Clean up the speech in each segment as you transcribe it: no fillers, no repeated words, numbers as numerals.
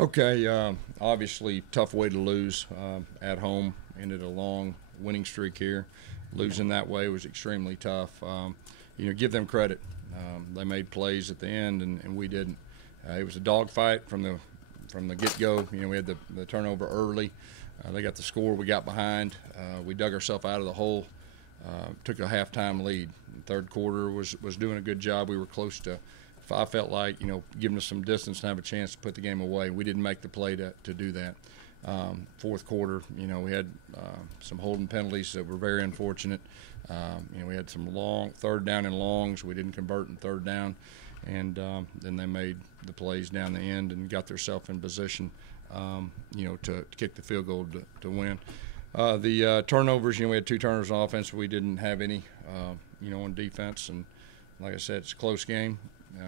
Okay, obviously tough way to lose at home. Ended a long winning streak here. Losing that way was extremely tough. Give them credit. They made plays at the end, and we didn't. It was a dogfight from the get-go. We had the turnover early. They got the score. We got behind. We dug ourselves out of the hole. Took a halftime lead. Third quarter was doing a good job. We were close to. I felt like, giving us some distance and have a chance to put the game away. We didn't make the play to do that. Fourth quarter, we had some holding penalties that were very unfortunate. We had some long third down and longs. We didn't convert in third down, and then they made the plays down the end and got themselves in position, to kick the field goal to win. The turnovers, we had 2 turnovers on offense. We didn't have any, on defense. And like I said, it's a close game.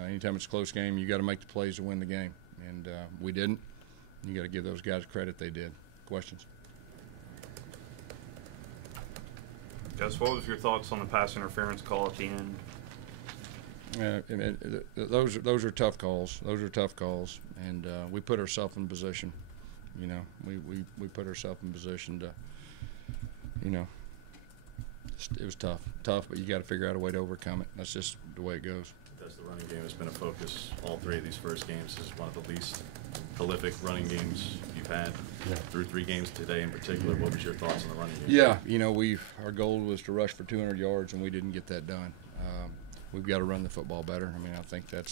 Anytime it's a close game, you got to make the plays to win the game, and we didn't. You got to give those guys credit; they did. Questions? Gus, what was your thoughts on the pass interference call at the end? Those are tough calls. Those are tough calls, and we put ourselves in position. We put ourselves in position to. It was tough, but you got to figure out a way to overcome it. That's just the way it goes. Because the running game has been a focus all 3 of these first games. This is one of the least prolific running games you've had through 3 games today in particular. What was your thoughts on the running game? Yeah, our goal was to rush for 200 yards, and we didn't get that done. We've got to run the football better. I think that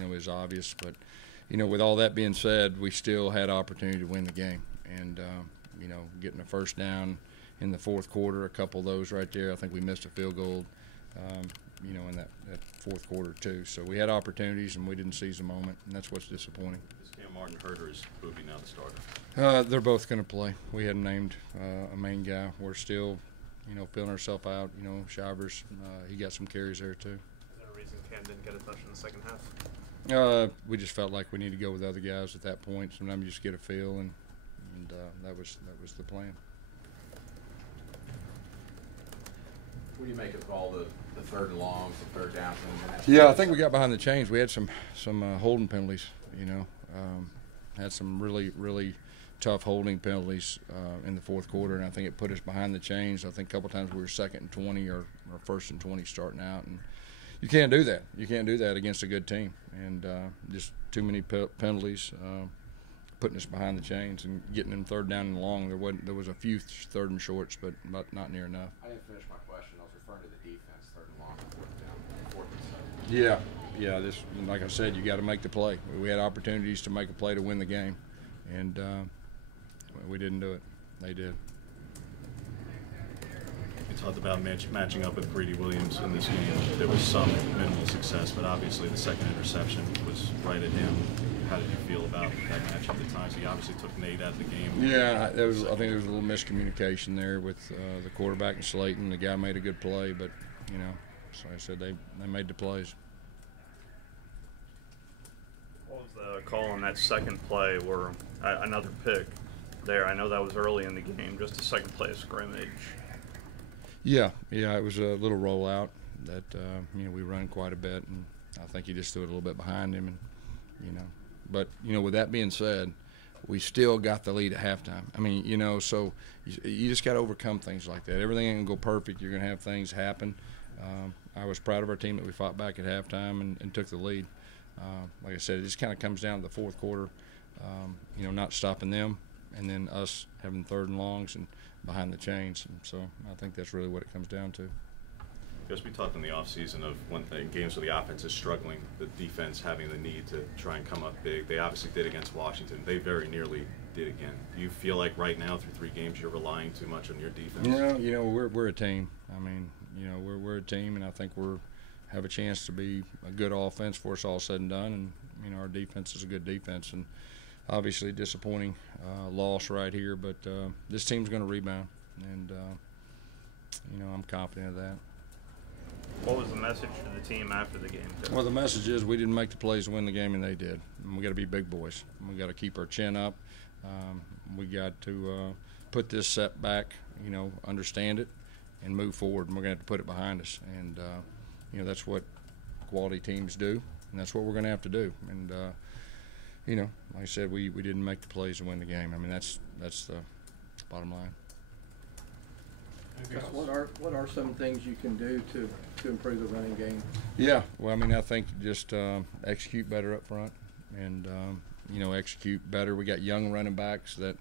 is obvious. But with all that being said, we still had opportunity to win the game, and getting a first down in the fourth quarter, a couple of those right there. I think we missed a field goal. In that fourth quarter too. So we had opportunities and we didn't seize the moment, and that's what's disappointing. Is Cam Martin hurt or is Booby now the starter? They're both going to play. We hadn't named a main guy. We're still, feeling ourselves out. Shivers, he got some carries there too. Is there a reason Cam didn't get a touch in the second half? We just felt like we need to go with other guys at that point. Sometimes you just get a feel, and that was the plan. What do you make of all the third and longs, the third down? Yeah, I think we got behind the chains. We had some holding penalties. Had some really tough holding penalties in the fourth quarter, and I think it put us behind the chains. I think a couple of times we were 2nd and 20 or 1st and 20 starting out, and you can't do that. You can't do that against a good team, and just too many penalties. Putting us behind the chains and getting them third down and long. There was a few third and shorts, but not near enough. I didn't finish my question. I was referring to the defense, third and long, fourth and 7. Yeah. This, like I said, you got to make the play. We had opportunities to make a play to win the game, and we didn't do it. They did. You talked about matching up with Greedy Williams in this game. There was some minimal success, but obviously the second interception was right at him. How did you feel about that match at the times? He obviously took Nate out of the game. Yeah, I think there was a little miscommunication there with the quarterback and Slayton. The guy made a good play, but so I said they made the plays. What was the call on that second play where another pick there? I know that was early in the game, just a second play of scrimmage. Yeah, it was a little rollout that we run quite a bit, and I think he just threw it a little bit behind him, and But with that being said, we still got the lead at halftime. So you just got to overcome things like that. Everything ain't gonna go perfect. You're gonna have things happen. I was proud of our team that we fought back at halftime and took the lead. Like I said, it just kind of comes down to the fourth quarter. Not stopping them, and then us having third and longs and behind the chains. And so I think that's really what it comes down to. Because we talked in the offseason of one thing, games where the offense is struggling, the defense having the need to try and come up big. They obviously did against Washington. They very nearly did again. Do you feel like right now through 3 games you're relying too much on your defense? No, we're a team. We're a team, and I think we have a chance to be a good offense before it's all said and done. And our defense is a good defense, and obviously disappointing loss right here. But this team's going to rebound, and I'm confident of that. What was the message to the team after the game? Well, the message is we didn't make the plays to win the game, and they did. And we got to be big boys. We got to keep our chin up. We got to put this setback, understand it, and move forward. And we're going to have to put it behind us. And that's what quality teams do, and that's what we're going to have to do. And you know, like I said, we didn't make the plays to win the game. I mean, that's the bottom line. What are some things you can do to improve the running game? Yeah, well, I mean, I think just execute better up front, and you know, execute better. We got young running backs that,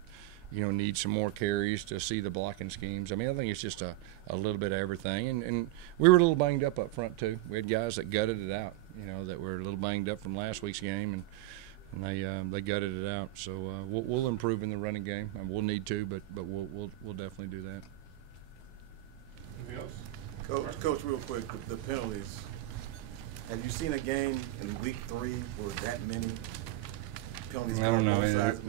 you know, need some more carries to see the blocking schemes. I mean, I think it's just a little bit of everything, and we were a little banged up front too. We had guys that gutted it out, you know, that were a little banged up from last week's game, and they gutted it out. So we'll improve in the running game, and we'll need to, but we'll definitely do that. Anything else? Coach, real quick, the penalties. Have you seen a game in week 3 where that many penalties? I don't know. both sides?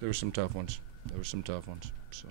There was some tough ones. There was some tough ones. So.